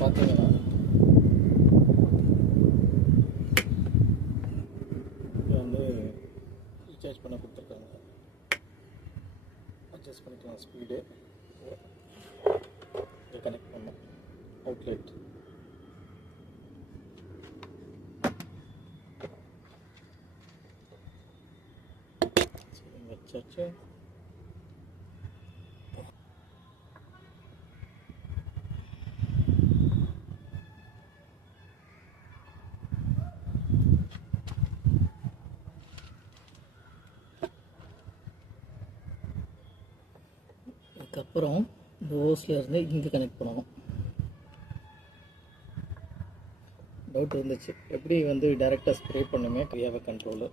பார்த்தீங்கன்னா இங்கே வந்து ரீசார்ஜ் பண்ண கொடுத்துருக்காங்க. அட்ஜஸ்ட் பண்ணிக்கலாம் ஸ்பீடு. இதை கனெக்ட் பண்ணோம் அவுட்லெட். சரி வச்சாச்சு. அதுக்கப்புறம் இந்த ஹோஸ்ல இருந்து இங்கே கனெக்ட் பண்ணணும். டவுட் இருந்துச்சு, எப்படி வந்து டைரெக்டாக ஸ்ப்ரே பண்ணுமே க்ரியாவை கண்ட்ரோலு.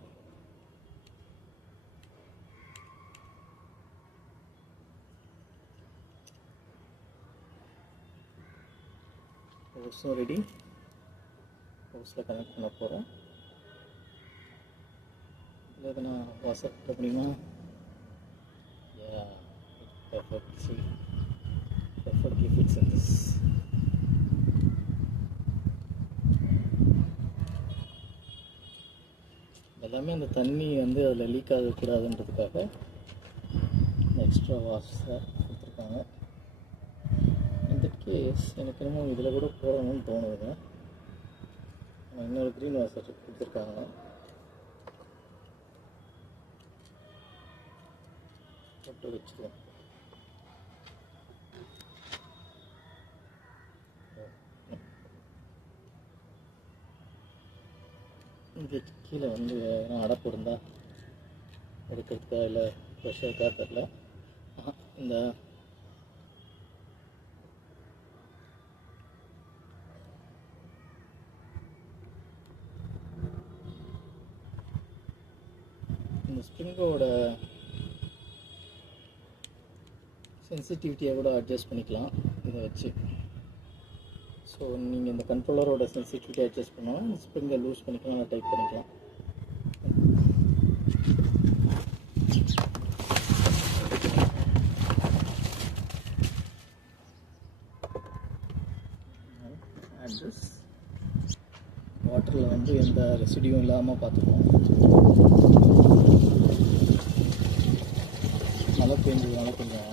ஹோஸும் ரெடி. ஹோஸில் கனெக்ட் பண்ண போகிறோம். இல்லை எதனா வாசர் அப்படின்னா perfectly fits in this. எல்லாமே அந்த தண்ணி வந்து அதில் லீக் ஆகக்கூடாதுன்றதுக்காக எக்ஸ்ட்ரா வாஷை கொடுத்துருக்காங்க. இந்த கேஸ் எனக்கு என்னமோ இதில் கூட போடணும்னு தோணுதுங்க. இன்னொரு க்ரீன் வாஷர் கொடுத்துருக்காங்க. போட்டு வச்சுருவோம். இங்கே கீழே வந்து அடப்பு இருந்தால் எடுக்கிறதுக்கா இல்லை ப்ரெஷருக்கா தெரில. இந்த ஸ்ப்ரிங்கோட சென்சிட்டிவிட்டியை கூட அட்ஜஸ்ட் பண்ணிக்கலாம் இதை வச்சு. ஸோ நீங்கள் இந்த கண்ட்ரோலரோட சென்சிட்டிவிட்டி அட்ஜஸ்ட் பண்ணாலும் ஸ்ப்ரிங்கை லூஸ் பண்ணிக்கலாம், அதை டைட் பண்ணிக்கலாம். அட்ஜஸ்ட் வாட்டரில் வந்து எந்த ரெசிடியும் இல்லாமல் பார்த்துக்குவோம். மழை பெஞ்சதுனால கொஞ்சம்